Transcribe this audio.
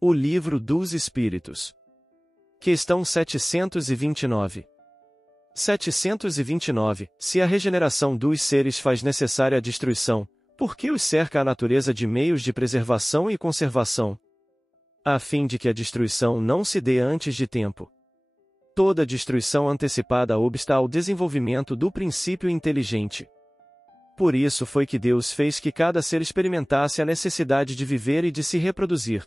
O Livro dos Espíritos. Questão 729. 729. Se a regeneração dos seres faz necessária a destruição, por que os cerca a natureza de meios de preservação e conservação? A fim de que a destruição não se dê antes de tempo. Toda destruição antecipada obsta ao desenvolvimento do princípio inteligente. Por isso foi que Deus fez que cada ser experimentasse a necessidade de viver e de se reproduzir.